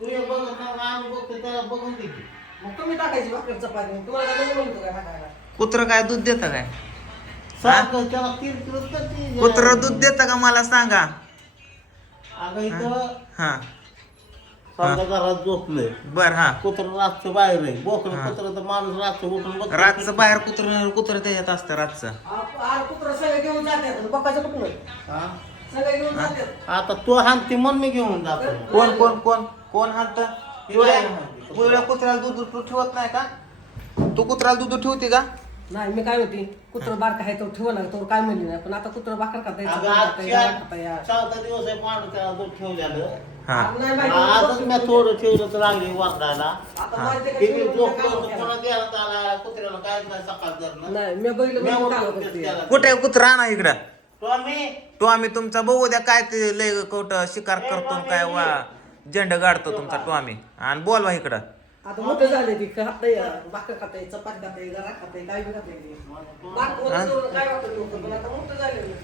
तू हे बघत नाही आम्ही बघतो त्याला बघून दे की. मग तुम्ही टाकायची भाकर चपाती तुम्हाला काय म्हणतो काय टाकायला कुत्र काय दूध देतं काय? सारखं त्याला किरकिरच करते. कुत्र दूध देतं का मला सांगा? अगं इथं हा समजा घरात झोपलंय बर हा कुत्र रातचं बाहेर आहे बोकडं कुत्र तर माणूस रातचं उठून बघतो. रातचं बाहेर कुत्र त्याच्यात असतं रातचं. कुत्र सगळे घेऊन जातात बघायचं कुठलं हा? सगळे घेऊन जातात आता तो हानती मन मी घेऊन जातो. कोण कोण कोण कोण हात एवढ्या कुत्र्याला दूध तू ठेवत नाही का? तू कुत्र्याला दूध ठेवते का? नाही मी काय म्हणते कुत्र बारका आहे तो ठेवला तो काय म्हणली नाही पण आता कुत्र भाकर खाता अगं खाता चौथा दिवस आहे माणूस त्याला दूध ठेवलेलं हा आजच मी थोडं ठेवलं तर लागली वापरायला आता ते मी झोपलो होतो, पुन्हा गेला त्याला कुत्र्याला काहीच नाही सकाळ धरणं. नाही मी बघितलं मी म्हणून उठून काय तेच करते. केलं. कुठे कुत्रा आणा इकडं. तो आम्ही तो आम्ही तुमचा बघू द्या काय ते लय कोट शिकार करतो काय वा झेंड गाडतो तुमचा तो आम्ही आणि बोलवा इकडं. आता मोठे झाले ती खाताय भाकर खाताय चपाती खाताय गरा खाताय काय बी खाताय काय वाटत नव्हतं पण आता मोठं झाले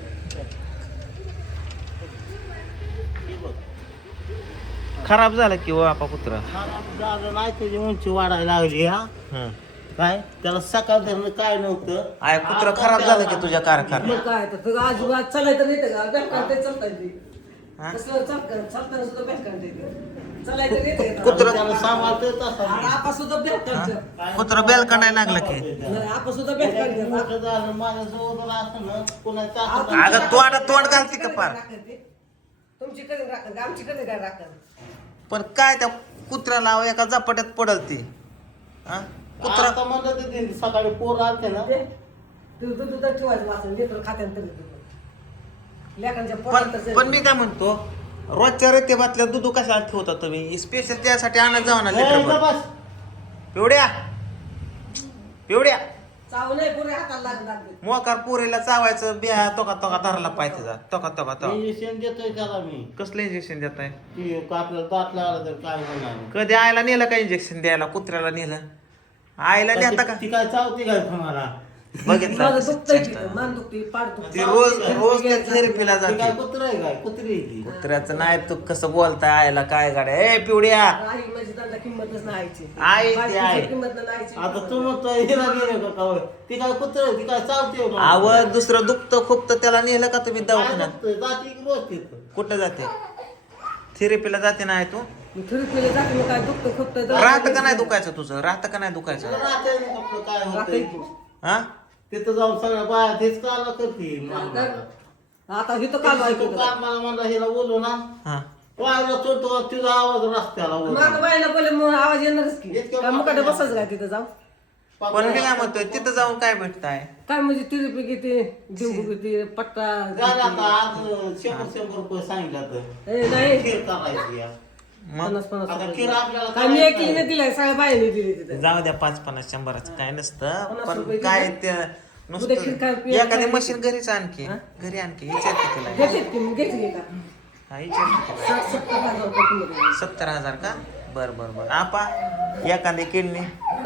खराब झालं की हो आपा कुत्रा. झालं नाही त्याची उंची वाढायला लागली हा काय त्याला सकाळ धरणं काय नव्हतं. आय कुत्रा खराब झालं की तुझ्या कारखान्यात. मग काय तर तुझं आजूबाज चालायचं येतं का बॅग काढते चालताय ती कसलं चालताना सुद्धा बॅग काढते चालायचं येतं कुत्रं- त्याला सांभाळतोय तसा आपा सुद्धा बॅग काढते कुत्रा बेल काढायला लागलं की. नाही आपा सुद्धा बॅग काढते मोठं झालं माझ्याजवळ असं ना कुणाच्या अगं तोंड घालते का पार. तुमची कधी राखत आमची कधी काय राखत पण काय त्या कुत्र्याला एका झपाट्यात पडल ती. हा? कुत्रा आता म्हणलं ते सकाळी पोर आलते ना दूध ठेवायचं वाचून लेकर खात्यान तरी लेकरांच्या पण मी काय म्हणतो रोजच्या रेतेबातल्या दूध कशाला ठेवता तुम्ही स्पेशल त्यासाठी आणत जाऊ ना ए, लिटर इथं बस पिवड्या पिवड्या चाव नाही पुरे हाताला लागत मोकार पुरीला चावायचं बिया तोका तोका धरला पाहिजे जा तोका तोका तो इंजेक्शन देतोय त्याला मी कसलं इंजेक्शन देत आहे की आपल्याला दात लागला तर काय होणार कधी आईला नेलं का इंजेक्शन द्यायला कुत्र्याला नेलं आईला नेता का ती काय चावते काय तुम्हाला बघितलं माझं दुखतंय तिथं मान दुखते पाठ ती दुखते रोज रोज त्या थेरपीला ती काय जाते कुत्र आहे काय कुत्री आहे ती कुत्र्याचं नाही तू कसं बोलताय आईला काय गाड्या ए पिवड्या आई म्हणजे त्यांना किंमतच नाहीची आई ती आई किंमत नाहीची आता तू म्हणतो हिला गेले का काय ती काय कुत्र आहे ती काय चावते आवाज दुसरं दुखतं खूप तर त्याला नेलं का तुम्ही दवाखान्यात जाती रोज तिथं कुठं जाते थेरपीला जाते नाही तू थेरपीला जाते मग काय दुखतं खुपतं राहतं का नाही दुखायचं तुझं राहतं का नाही दुखायचं तुला राहते ना आपलं काय होतंय हा तिथं जाऊन सगळ्या बाया तेच काला करते आता हिथं काल ऐकतो मला म्हणलं हिला बोलू ना हा वायला चोरतो तिचा आवाज रस्त्याला बोलतो. माग बायला बोले मग आवाज येणारच की इतकं काय मुकाटे बसायचं काय तिथं जाऊ पण मी काय म्हणतोय तिथं जाऊन काय भेटताय काय म्हणजे थेरपी किती देऊ किती पट्टा झालं आता आज 100 रुपये सांगितलं तर ए, नाही खीर करायची या. मग 50 आता खीर आपल्याला काय मी एकलीने दिलाय सगळ्या बाईने दिली तिथे जाऊ द्या 5-50 100च काय नसतं 50 पण रुपये काय दिले. ते उद्या खीर काय नुसतं पियत एखादी काय? मशीन घरीच आणखी घरी आणखी विचारते तिला घेतलीत की मग घेतली का हा विचारते तिला 60-70 हजार रुपये किंमत आहे. 70,000 का बर बर बर आपा एखादी किडनी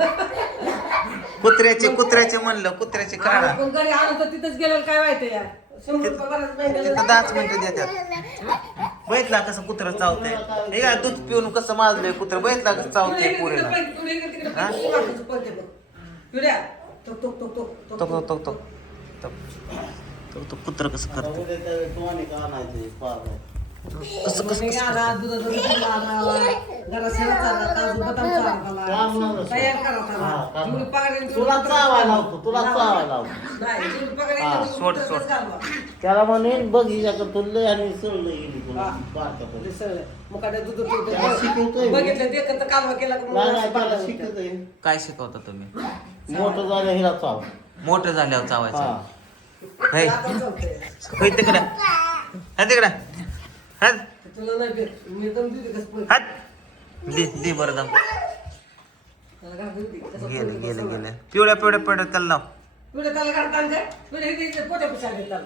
कुत्र्याचे म्हणलं कुत्र्याचे काढा पण घरी आलो तर तिथंच गेलं काय माहिती यार 100 रुपये बराच नाही गेलं. तिथं 10 मिनिटं देतात बघितला कसं कुत्र चावतंय हे काय दूध पिऊन कसं माजलंय कुत्र बघितला कसं तुला चावतंय इकडे पोरीला तिकडे तुला इकडे तिकडे पैसे वाटायचं पळते बघ. पिढ्या. टोक टोक टोक टोक तो तो तो तो तो तो कुत्र कसं आता करतो उद्या त्या तुम्हाला काय आणायचं पार कसं कसं मग आला, दुधाचा दूध आला, जरा शिरा चालला, काजू बदाम चालला. काम नव्हतं. तयार करा त्याला. हा, काम. जेवढी पगार येईल तेवढी तुला कुत्राचं चावायला घालवा. लावतो तुला चावायला लावतो नाही, जेवढी पगार येईल हा, तेवढी सोड, कुत्राचंच सोड. घालवा. त्याला म्हणेन बघ हिच्याकडे तुला आणि सरळ गेली तुला हा. बारक्याकडे. ते सगळं. मुकाट्या दूध पिऊन ते त्याला शिकवतोय मी. बघितलं ते एकत्र कालवा केला का मग नाही असं नाही त्याला पाहिलं शिकतोय काय शिकवता तुम्ही मोठं झालं हिला चाव मोठं झाल्यावर चावायचं हा हे आता चालतंय. होय तिकडं हा तिकडं हात तुला नाही भेट. मी दम देते कसं पळते. हात दे बरं दम त्याला घाल देते. कसं गेले पळते, गेले कसं गेले पिवड्या पिवड्या पिवड्या त्याला लाव पुढे त्याला घालता आणि काय? पुढे हे इथे पोट्या पिशव्या देतात.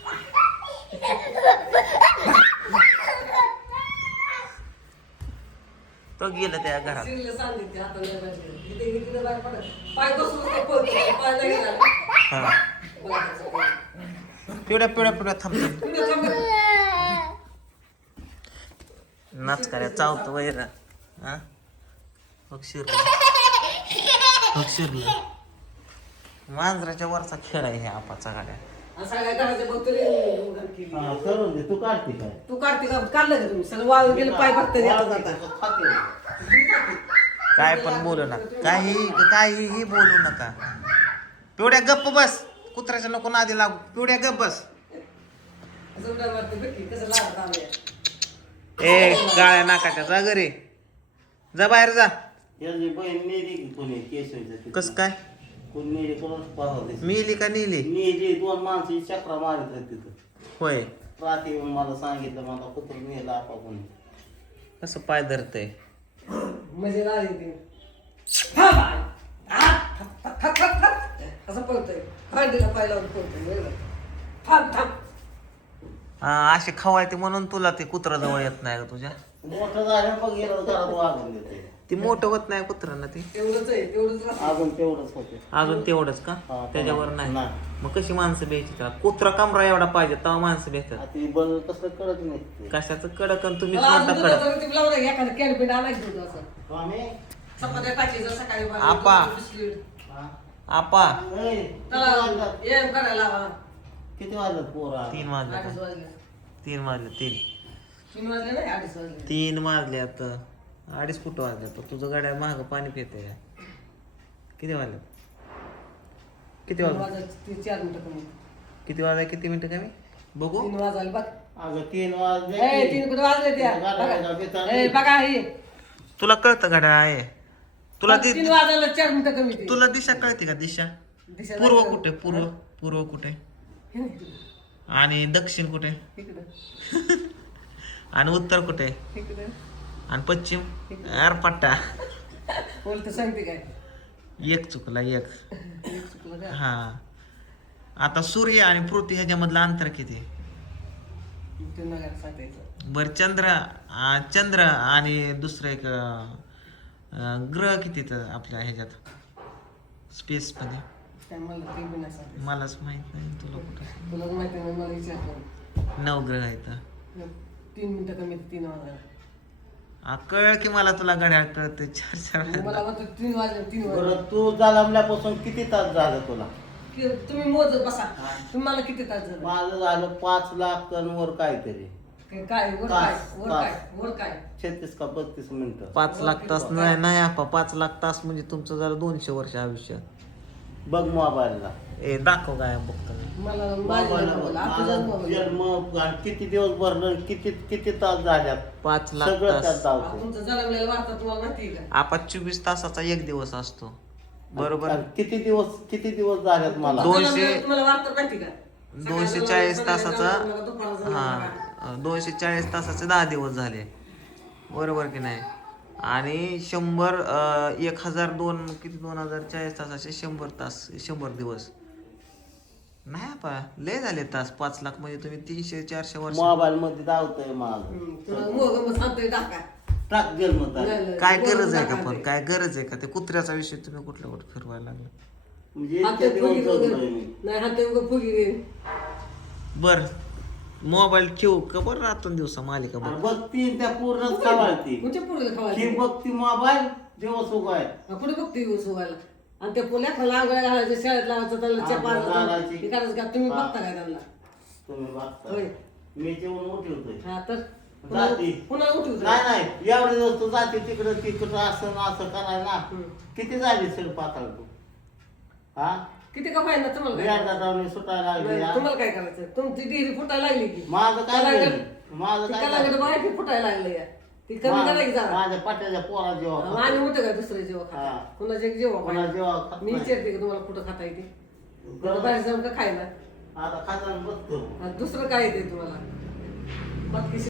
तो गेला त्या घरात सिरीला सांगितलं आता नाही पाहिजे. इथे इकडे बाहेर पडा. पाय घसरून ते पळतो. पाय नाही गेला. हा बघा कसं पळतो. पिवड्या पिवड्या पिवड्या थांबतो पुढे थांबा. नाच कार्या चावतो वैर हा बघ शिरलं मांजराच्या वरचा खेळ आहे हे आपाचा गाड्या. आणि सगळ्या घराच्या भोवती उघड केली. हा, करून दे. तू काढते काय तू काढते का काढलं का तुम्ही सगळं वाळून गेलं पाय बघता येतात आता खाते. काय पण बोलू नका काहीही बोलू नका. पिवड्या गप्प बस कुत्र्याच्या नको नादी लागू. पिवड्या गप्प बस. जोरदार वाटतं बघ की कसं लागत आलंय. ए गाळ्या नाकाच्या जा घरी जा बाहेर जा. याची बहीण नेली की कोणी केशवच्या कस काय कोणी नेली कोणाच पाहत मिली का नेली नेली 2 माणसं चक्रा मारत आहेत तिथं. होय रात्री येऊन मला सांगितलं मला कुत्र नेला आपा कोणी. कसं पाय धरतय म्हणजे लागली ती हा बाय. हा, थांब, थांब, थांब, थांब. असं पळतोय हळदीला पाय लावून पळतोय बरोबर. थांब थांब असे खवायते म्हणून तुला ते कुत्रा जवळ येत नाही का तुझ्या. मोठं झालं मग गेलं घरात वागून देते. ती मोठं होत नाही कुत्र्यांना ते तेवढंच आहे तेवढंच राहतं. अजून तेवढंच होते. अजून तेवढंच का हा, त्याच्यावर नाही नाही. मग कशी माणसं भेटायची त्याला कुत्रा कमरा एवढा पाहिजे तेव्हा माणसं भेटतात. आता ही बघ कसं कळत नाही ते. कशाचं कडक आणि तुम्ही मला कोणता अजून कडक दुधाचं ते लावलं एखादं कॅन पिंड आणायचं होतं असं. स्वामी, चपात्या टाकायचं सकाळी बाहेर. आपा. बिस्किट. हा? आपा ए, किती त्याला वाजलं? एम करायला लावा. किती वाजलं पोरा? 3 वाजले 2:30 वाजले. 3 वाजले 3 3 वाजले नाही 2:30 वाजले. 3 वाजले आता 2:30 फुट वाजले आता तुझं गाड्या महाग पाणी पिते किती वाजले किती 3 वाजले वाजायचे 4 मिनिटं कमी. किती वाजले किती मिनिटं कमी बघू 3 वाजायला बघ. अगं 3 वाजले ए की. 3 कुठे वाजले त्या गाड्या बघा. ए बघा हे तुला कळतं गाड्या आहे तुला 3 वाजायला 4 मिनिटं कमी ते. तुला दिशा कळते का दिशा दिशा पूर्व दाखव. कुठे पूर्व कुठे हे नाही इकडं. आणि दक्षिण कुठे इकडं. आणि उत्तर कुठे इकडं. आणि पश्चिम यार पट्टा बोलतं सांगते काय एक चुकला एक एक चुकलं का? हा आता सूर्य आणि पृथ्वी ह्याच्यामधलं अंतर किती ते नगायला सांगायचं. बर चंद्र आणि दुसरं एक ग्रह किती तर आपल्या ह्याच्यात स्पेस मध्ये काय मला ते बी नाही सांगायचं. मलाच माहित नाही तुला कुठं तुला माहिती नाही मला विचारलं. 9 ग्रह आहेत 3 मिनिटं कमी 3 वाजायला. कळ की मला तुला घड्याळ कळते 4 मला म्हणतो 3 वाजले 3 वाजले. बरं तू जन्मल्यापासून किती तास झालं तुला? तुम्ही मोजत बसा तुम्हाला किती तास झाले माझं झालं 5 लाख टन वर काहीतरी. काय वर काय वर काय वर काय 36 का 32 मिनिटं. 5 लाख तास नाही आपा 5 लाख तास म्हणजे तुमचं जरा 200 वर्ष आयुष्य बघ मोबाईलला. ए दाखव काय बघतो मी. मला मोबाईलला बघ. माझा माझा जन्म आणि किती दिवस भरलं किती तास झाल्यात 5 लाख सगळं त्यात तास धावते. तुमचं जन्मलेलं वार्ता तुम्हाला माहिती आहे का आपण 24 तासाचा एक दिवस असतो बरोबर आणि किती दिवस झाल्यात मला. 200 तुम्हाला वार्ता माहिती का 240 तासाचा दुपारचा हा 240 तासाचे 10 दिवस झाले बरोबर की नाही आणि 100 1002 किती 2040 तासाचे 100 तास 100 दिवस नाही आपा लय झाले तास 5 लाख म्हणजे तुम्ही 300-400 वर्ष मोबाईल मध्ये धावतंय माझं. तुम्हाला मोग सांगतोय टाका टाक जन्म तारीख. काय गरज आहे का पण काय गरज आहे का ते कुत्र्याचा विषय तुम्ही कुठल्या कुठे फिरवायला लागला म्हणजे इतक्या दिवस जगलोय मी. नाही हात उगा फुगी बर मोबाईल ठेवू का बरं रातून दिवसा मालिका आणि बघ बघती त्या पूर्णच खवाळती. कुठे पुढे ही खावायचं बघती मोबाईल दिवस उगाय. कुठे बघते दिवस उगायला आणि त्या पोल्या खाला आंघोळ्या घालायचं शाळेत लावायचं त्याला चपा घालायची. हे करायचं का तुम्ही बघता काय त्यांना तुम्ही बघता होय मी जेवण उठवतोय. हा तर जाती. पुन्हा उठू नाही एवढे दिवस तू जाते तिकडं असं करायला किती झाली सर पाताळ तू हा किती का पाहिजे ना तुम्हाला काय व्याजाने सुटायला लागली नाही, हा? तुम्हाला काय करायचं तुमची डिग्री फुटायला लागली की माझं काय झालं? माझं काय कलागड झालं? बाहेर फुटायला लागलं या ती कमी करायची जरा माझ्या पाट्याच्या पोरा जेव्हा आणि मोठं काय दुसरं जेव्हा हा. खाता कुणाचे जेव्हा कोणा पाहिजे जेव्हा खात मी नाही. विचारते की तुम्हाला कुठं खाता येते बाहेर जाऊन का खायला आता खाताना बघतो आणि दुसरं काय येते तुम्हाला बाकी